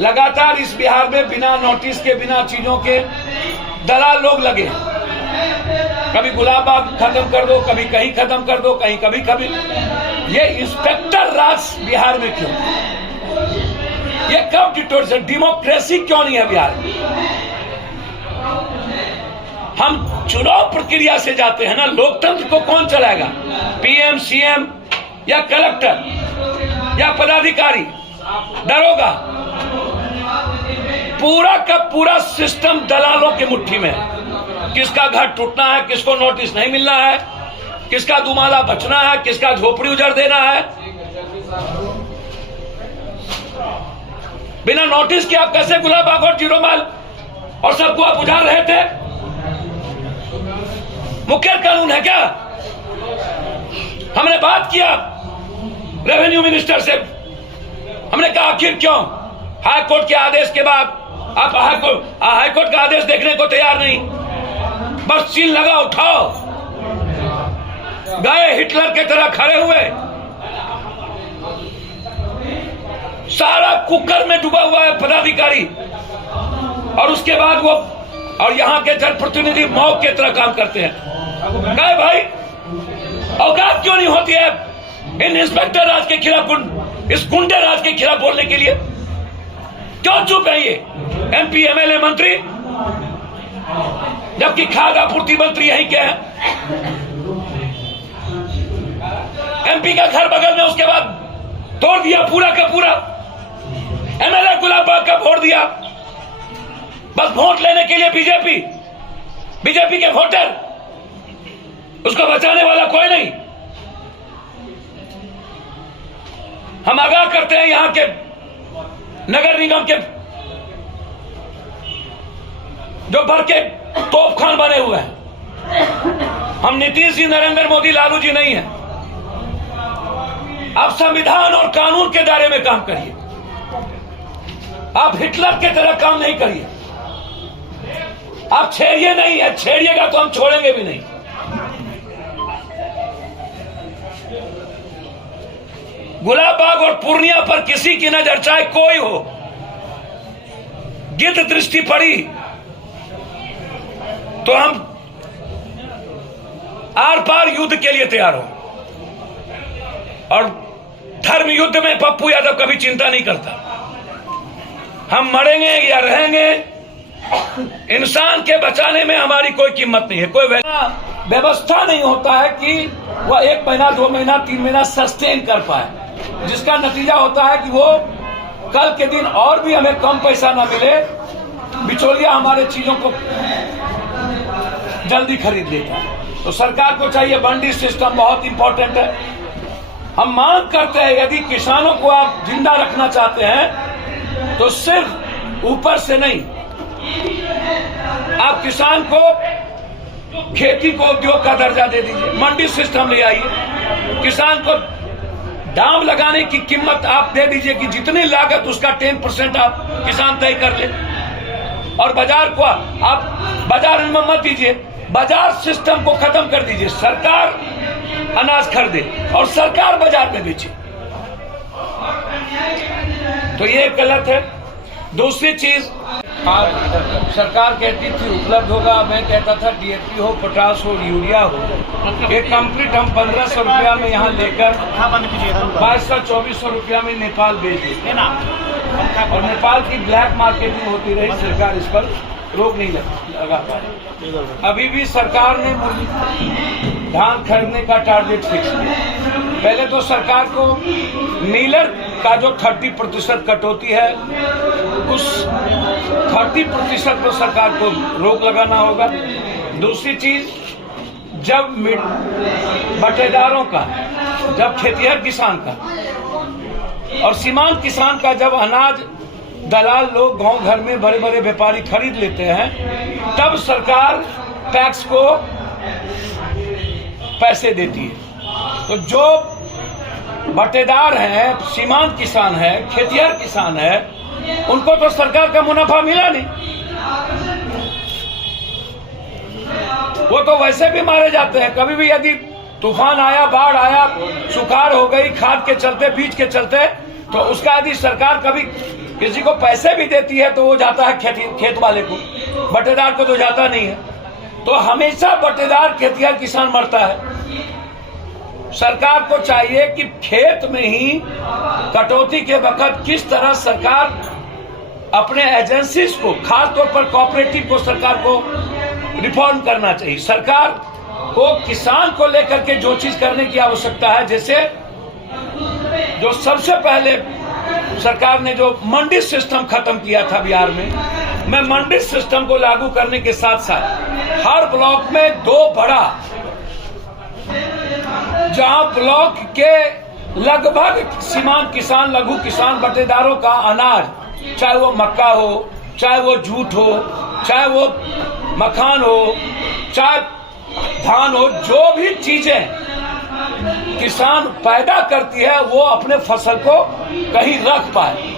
लगातार इस बिहार में बिना नोटिस के, बिना चीजों के दलाल लोग लगे। कभी गुलाबबाग खत्म कर दो, कभी कहीं खत्म कर दो, कहीं कभी। ये इंस्पेक्टर राज बिहार में क्यों? ये कब डिक्टेटरशिप, डेमोक्रेसी क्यों नहीं है बिहार में? हम चुनाव प्रक्रिया से जाते हैं ना, लोकतंत्र को कौन चलाएगा? पीएम, सीएम या कलेक्टर या पदाधिकारी, दरोगा? पूरा का पूरा सिस्टम दलालों की मुट्ठी में है। किसका घर टूटना है, किसको नोटिस नहीं मिलना है, किसका दुमाला बचना है, किसका झोपड़ी उजड़ देना है। बिना नोटिस के आप कैसे गुलाबबाग और जीरो माइल और सबको आप उजाड़ रहे थे? मुखर कानून है क्या? हमने बात किया रेवेन्यू मिनिस्टर से, हमने कहा आखिर क्यों हाई कोर्ट के आदेश के बाद आप हाई कोर्ट का आदेश देखने को तैयार नहीं? बस सील लगा, उठाओ। गए हिटलर के तरह खड़े हुए, सारा कुकर में डूबा हुआ है पदाधिकारी, और उसके बाद वो और यहाँ के जनप्रतिनिधि मौत की तरह काम करते हैं। गए भाई, औकात क्यों नहीं होती है इन इंस्पेक्टर राज के खिलाफ, इस गुंडे राज के खिलाफ बोलने के लिए? क्यों चुप है ये एमपी, एमएलए, मंत्री, जबकि खाद्य आपूर्ति मंत्री यही के हैं? एमपी का घर बगल में, उसके बाद तोड़ दिया पूरा का पूरा। एमएलए गुलाबबाग का फोड़ दिया, बस वोट लेने के लिए। बीजेपी के वोटर, उसको बचाने वाला कोई नहीं। हम आगाह करते हैं यहां के नगर निगम के जो भर के तोपखान बने हुए हैं। हम नीतीश जी, नरेंद्र मोदी, लालू जी नहीं हैं। आप संविधान और कानून के दायरे में काम करिए। आप हिटलर की तरह काम नहीं करिए। आप छेड़िए नहीं है, छेड़िएगा तो हम छोड़ेंगे भी नहीं। गुलाबबाग और पूर्णिया पर किसी की नजर, चाहे कोई हो, गिद्ध दृष्टि पड़ी तो हम आर पार युद्ध के लिए तैयार हो। और धर्म युद्ध में पप्पू यादव कभी चिंता नहीं करता। हम मरेंगे या रहेंगे, इंसान के बचाने में हमारी कोई कीमत नहीं है। कोई व्यवस्था नहीं होता है कि वह 1 महीना, 2 महीना, 3 महीना सस्टेन कर पाए, जिसका नतीजा होता है कि वो कल के दिन और भी हमें कम पैसा ना मिले, बिचौलिया हमारे चीजों को जल्दी खरीद लेता है। तो सरकार को चाहिए, मंडी सिस्टम बहुत इंपॉर्टेंट है। हम मांग करते हैं, यदि किसानों को आप जिंदा रखना चाहते हैं तो सिर्फ ऊपर से नहीं, आप किसान को खेती को उद्योग का दर्जा दे दीजिए, मंडी सिस्टम ले आइए, किसान को दाम लगाने की कीमत आप दे दीजिए कि जितनी लागत उसका 10% आप किसान तय कर ले। और बाजार को आप बाजार में मत दीजिए, बाजार सिस्टम को खत्म कर दीजिए। सरकार अनाज खरीदे और सरकार बाजार में बेचे, तो ये गलत है। दूसरी चीज, सरकार कहती थी उपलब्ध होगा, मैं कहता था डीएपी हो, पोटाश हो, यूरिया हो, ये कंप्लीट हम 1500 रुपया में यहाँ लेकर 2200-2400 रुपया में नेपाल बेच देते, और नेपाल की ब्लैक मार्केटिंग होती रही। सरकार इस पर रोक नहीं लगा पाई। अभी भी सरकार ने धान खरीदने का टारगेट फिक्स किया। पहले तो सरकार को नीलर का जो 30% कटौती है, उस 30% पर सरकार को रोक लगाना होगा। दूसरी चीज, जब बटेदारों का, जब खेतिहर किसान का और सीमांत किसान का जब अनाज दलाल लोग गांव घर में बड़े बड़े व्यापारी खरीद लेते हैं, तब सरकार टैक्स को पैसे देती है। तो जो बटेदार हैं, सीमांत किसान है, खेतिहर किसान है, उनको तो सरकार का मुनाफा मिला नहीं। वो तो वैसे भी मारे जाते हैं। कभी भी यदि तूफान आया, बाढ़ आया, सुखाड़ हो गई, खाद के चलते, बीज के चलते, तो उसका यदि सरकार कभी किसी को पैसे भी देती है तो वो जाता है खेत वाले को, बटेदार को तो जाता नहीं है। तो हमेशा बटेदार खेतिया किसान मरता है। सरकार को चाहिए कि खेत में ही कटौती के वक्त किस तरह सरकार अपने एजेंसीज को, खासतौर पर कोऑपरेटिव को सरकार को रिफॉर्म करना चाहिए। सरकार को किसान को लेकर के जो चीज करने की आवश्यकता है, जैसे जो सबसे पहले सरकार ने जो मंडी सिस्टम खत्म किया था बिहार में, मैं मंडी सिस्टम को लागू करने के साथ साथ हर ब्लॉक में 2 बड़ा, जहां ब्लॉक के लगभग सीमांत किसान, लघु किसान, बटेदारों का अनाज, चाहे वो मक्का हो, चाहे वो जूट हो, चाहे वो मखान हो, चाहे धान हो, जो भी चीजें किसान पैदा करती है वो अपने फसल को कहीं रख पाए।